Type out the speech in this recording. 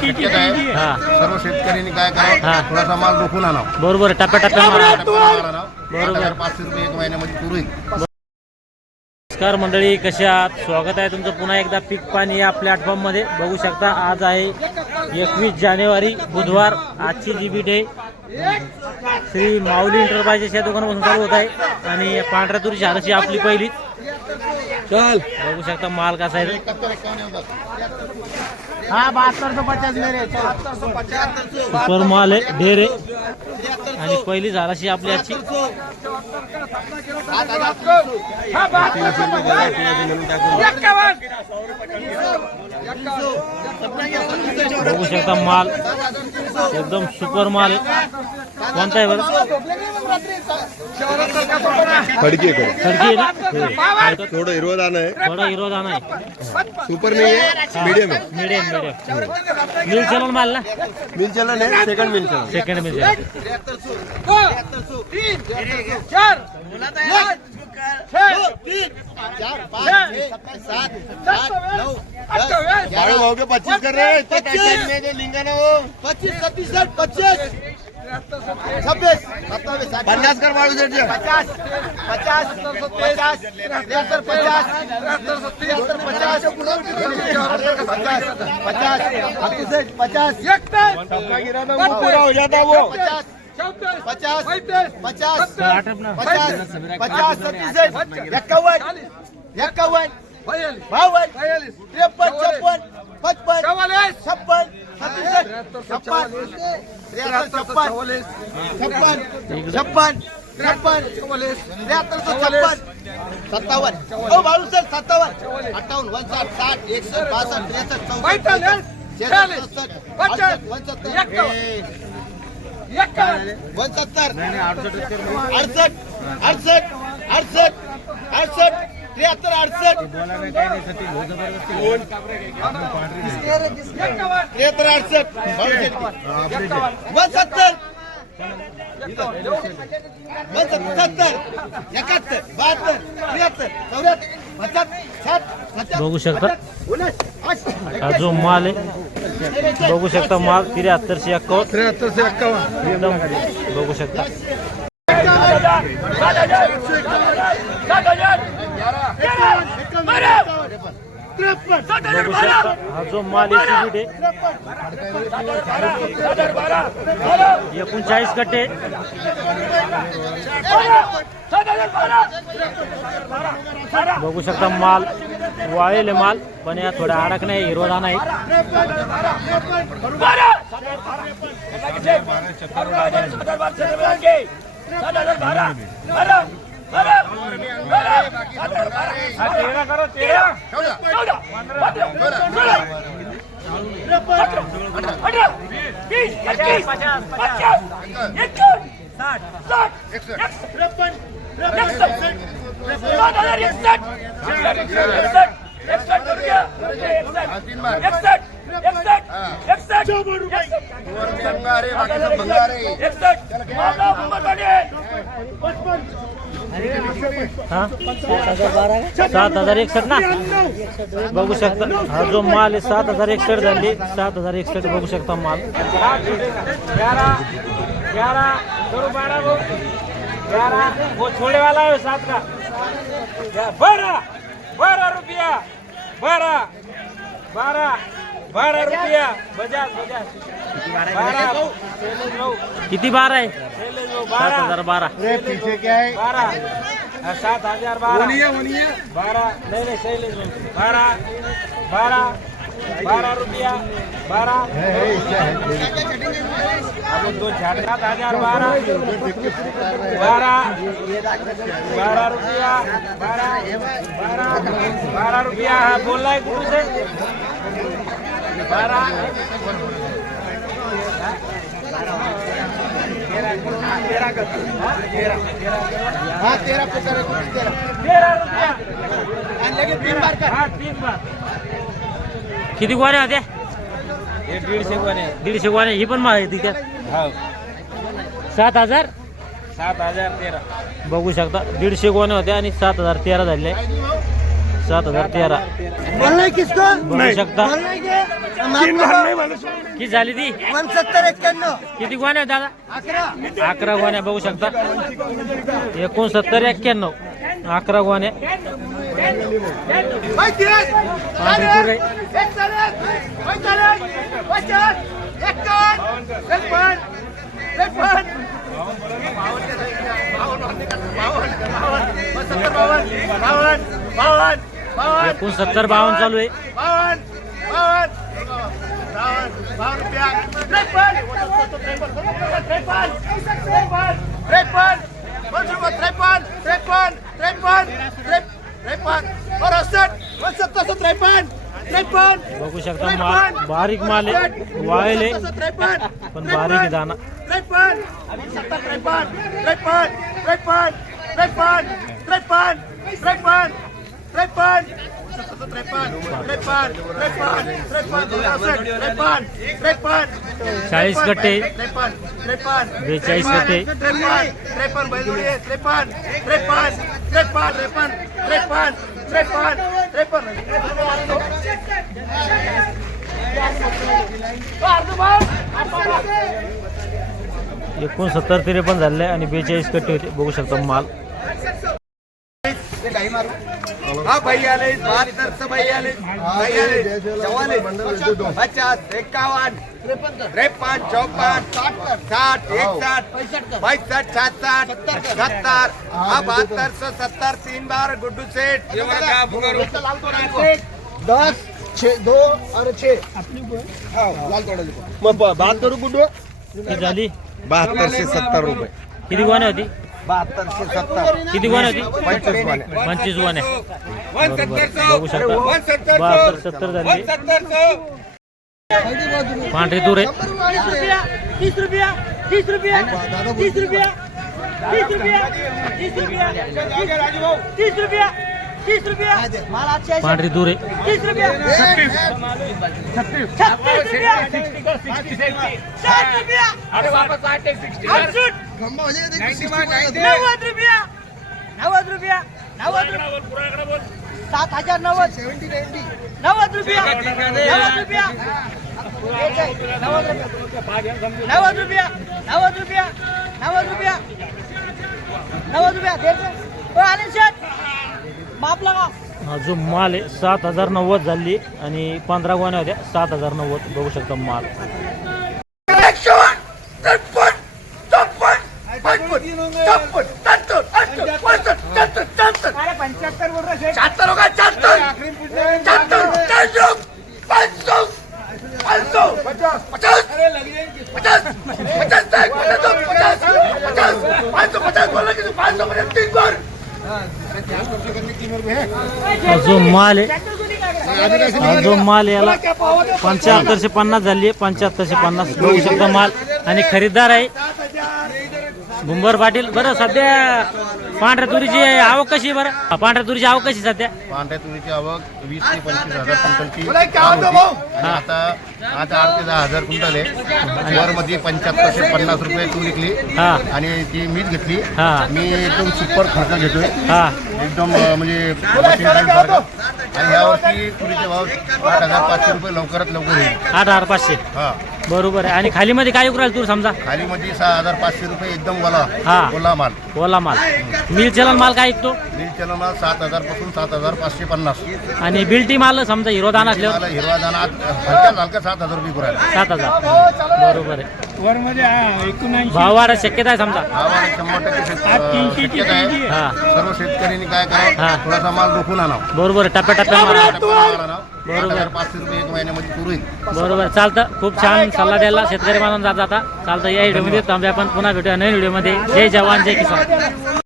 शक्यता आहे. सर्व शेतकऱ्यांनी काय करावं, थोडासा माल रोखून आणावं. बरोबर, टप्प्याटप्प्याने बरोबर. 500 रुपये एक महिन्यामध्ये पुरेल. नमस्कार मंडळी, कशा आहात? स्वागत आहे तुमचं पुन्हा एकदा पीक पाणी या प्लॅटफॉर्ममध्ये. बघू शकता आज आहे 21 जानेवारी बुधवार. आजची जी बीट आहे श्री माऊली इंटरप्राइजेस या दुकानापासून चालू होत आहे आणि पांढऱ्या तुरीची हारशी आपली पहिली. चल बघू शकता माल कसा आहे. हा 7250 मेरे सुपर माल आहे, ढेर आहे आणि पहिली झाराशी आपली आजची. बघू शकता माल एकदम सुपर माल आहे. कोणता आहे बरं? खडकी आहे ना? थोडं हिरवं दाणं आहे, थोडा हिरो दाना आहे. सुपर नाही आहे, मीडियम आहे. मीडियम मिल चलन माल ना, मिल चलन आहे, सेकंड मिल चलन. Second mill. भाव के 25 कर रहे हैं. 25 लिंगाना हो 25 37 25 26 50 कर बाळू देते. 50 50 50 73 50 73 50 50 सबका गिराना वो पूरा हो जाता वो. 50 50 50 50 37 51 51 52 53 54 55 56 57 56 बघू शकता हा जो माल आहे. बघू शकता माल 73 51 एकदम बघू शकता. हा जो माल आहे 39 कट्टे. बघू शकता माल वाळेले माल, पण या थोडा अडक नाही, हिरवदान आहे. हा 7061 ना. बघू शकता हा जो माल आहे 7061 झाली. 7061 बघू शकता माल. 11 वो छोड़े वाला है 7 का 12 रुपया 12 रुपया. बजाज 12 किती बार आहे? 7012 पीछे क्या है 12 7012 12 नहीं शैलेश 12 रुपया 12 अब दो झाड़ 7012 12 रुपया 12 रुपया है. बोलना है गुरु से 12 हाँ 13 रुपया. तीन बार का. हाँ 3 बार. किती गोण्या होत्या? ये 150 गोणे. 150 गोण्या. ही पण माल आहे तिथे. हाँ 7000 7013 बघू शकता. 150 गोण्या होत्या आणि 7013 झाले. 7013 बोलना है किसको? बघू शकता. बोलना है किती झाली ती 69-91 किती गोण्या आहेत दादा 11 गोण्या बघू शकता 69-91 11 गोण्या एकूण 70-52 चालू आहे. बघू शकता माल बारीक माल आहे वाळले पण बारीक आहे दाना. चाळीस कट्टे 42 कट्टे एकूण 70-53 झाले आणि 42 कट्टे होते बघू शकता माल. हाँ भाई आले 72 भाई आले 44 50 51 53 54 60 61 62 67 70 हाँ 72 70 3 बार गुड्डू सेठ 10 6 2 और 6 बात करू गुड्डू किती झाली 72 से 70 रुपये किती गोण्या होती 72 से 70 किती गोण्या होती 25 वाले 25 गोण्या बरोबर बघू शकता 72-70 झाली. पांढरी तूर आहे 30 रुपया 30 रुपया 30 रुपया 30 रुपया 30 रुपया 30 रुपया 30 रुपया पांढरी तूर आहे 30 रुपया 36 रुपया 60 रुपया अरे वापस 68 90 रुपया 90 रुपया 90 7090 90 रुपया 90 रुपया 90 रुपया 90 रुपया 90 रुपया 90 रुपया ओ आनंद शेठ माप लगा. हा जो माल आहे 7090 झाली आणि 15 गोण्या होत्या 7090 बघू शकता माल. हा जो माल आहे हा जो माल याला 7550 झाली 7550 बघू शकता माल आणि खरीददार आहे भुंबर पाटील. बरं सध्या पांढऱ्या तुरीची आवक कशी आहे बरं पांढऱ्या तुरीची आवक कशी सध्या पांढऱ्या तुरीची आवक 20 ते 25,000 क्विंटलची होती. आता 8 ते 10,000 क्विंटल आहे. मध्ये 7550 रुपये तूर विकली हा आणि ती मीच घेतली. हा मी एकदम सुपर खर्च घेतोय हा एकदम म्हणजे आणि यावर्षी तुरीचे भाव 8,500 रुपये लवकरात लवकर होईल. 8,500 हा बरोबर आहे. आणि खालीमध्ये काय उकराल तूर समजा खालीमध्ये 6,500 रुपये एकदम हा. ओला माल. ओला माल मिल चलन माल काय ऐकतो नील चलन माल 7,000 पासून 7,550. आणि बिल्टी माल समजा हिरो दाना असल्यावर मला हिरवा दाना हलका 7,000 रुपये पुरायला 7,000 बरोबर आहे. वर मध्ये 79 भाव वाढायची शक्यता आहे समजा. आम्हाला 100% शक्यता आहे. हा सर्व शेतकऱ्यांनी काय हा. करावं थोडासा माल रोखून आणावं. बरोबर आहे. टप्प्याटप्प्याने माल. बरोबर. 8,500 रुपये 1 महिन्यामध्ये पुरू होईल. बरोबर चालतं. खूप छान सल्ला द्यायला शेतकरी मानून जाता चालतं. या व्हिडिओमध्ये थांबूया आपण पुन्हा भेटूया नवीन व्हिडिओमध्ये. जय जवान जय किसान.